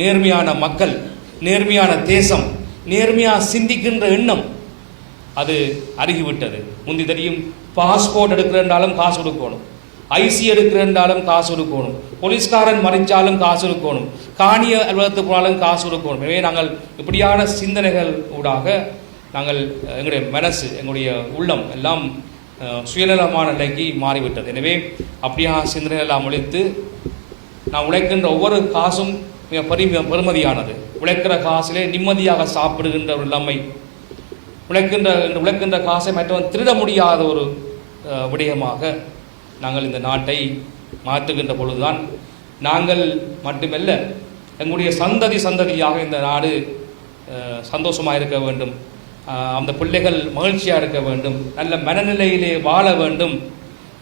நேர்மையான மக்கள், நேர்மையான தேசம், நேர்மையாக சிந்திக்கின்ற எண்ணம் அது அருகிவிட்டது. முந்தி தெரியும், பாஸ்போர்ட் எடுக்கிறேன்றாலும் காசு கொடுக்கணும், ஐசி எடுக்கிறேன்றாலும் காசு கொடுக்கணும், போலீஸ்காரன் மறைச்சாலும் காசு கொடுக்கணும், காணிய அலுவலகத்துக்கு போனாலும் காசு கொடுக்கணும். எனவே நாங்கள் இப்படியான சிந்தனைகள் ஊடாக நாங்கள் எங்களுடைய மனசு, எங்களுடைய உள்ளம் எல்லாம் சுயநலமான நிலைக்கு மாறிவிட்டது. எனவே அப்படியான சிந்தனை எல்லாம் ஒழித்து நான் உழைக்கின்ற ஒவ்வொரு காசும் மிக பெருமதியானது. உழைக்கிற காசிலே நிம்மதியாக சாப்பிடுகின்ற ஒரு நிலைமை, உழைக்கின்ற காசை மற்றவன் திருட முடியாத ஒரு விடயமாக நாங்கள் இந்த நாட்டை மாற்றுகின்ற பொழுதுதான் நாங்கள் மட்டுமல்ல, எங்களுடைய சந்ததியாக இந்த நாடு சந்தோஷமாக இருக்க வேண்டும், அந்த பிள்ளைகள் மகிழ்ச்சியாக இருக்க வேண்டும், நல்ல மனநிலையிலே வாழ வேண்டும்,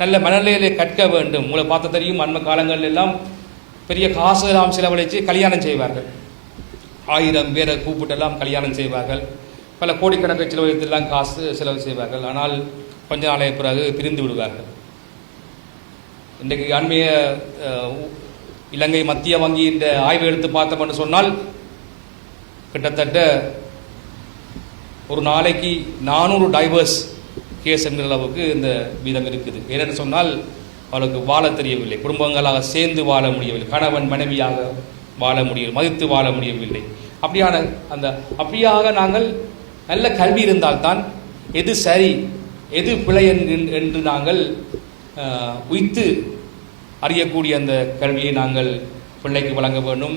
நல்ல மனநிலையிலே கற்க வேண்டும். உங்களை பார்த்து தெரியும், அண்மை காலங்கள் எல்லாம் பெரிய காசு எல்லாம் செலவழித்து கல்யாணம் செய்வார்கள். 1000 பேரை கூப்பிட்டெல்லாம் கல்யாணம் செய்வார்கள். பல கோடிக்கணக்கை செலவழித்தெல்லாம் காசு செலவு செய்வார்கள். ஆனால் கொஞ்ச நாளைய பிறகு பிரிந்து விடுவார்கள். இன்றைக்கு அண்மைய இலங்கை மத்திய வங்கியின் ஆய்வை எடுத்து பார்த்தோம்னு சொன்னால் கிட்டத்தட்ட ஒரு நாளைக்கு 400 டைவர்ஸ் கேஸ் என்கிற அளவுக்கு இந்த வீதம் இருக்குது. ஏனென்று சொன்னால் அவளுக்கு வாழ தெரியவில்லை, குடும்பங்களாக சேர்ந்து வாழ முடியவில்லை, கணவன் மனைவியாக வாழ முடியவில்லை, மதித்து வாழ முடியவில்லை. அப்படியாக நாங்கள் நல்ல கல்வி இருந்தால்தான் எது சரி எது பிழை என்று நாங்கள் உய்த்து அறியக்கூடிய அந்த கல்வியை நாங்கள் பிள்ளைக்கு வழங்க வேண்டும்.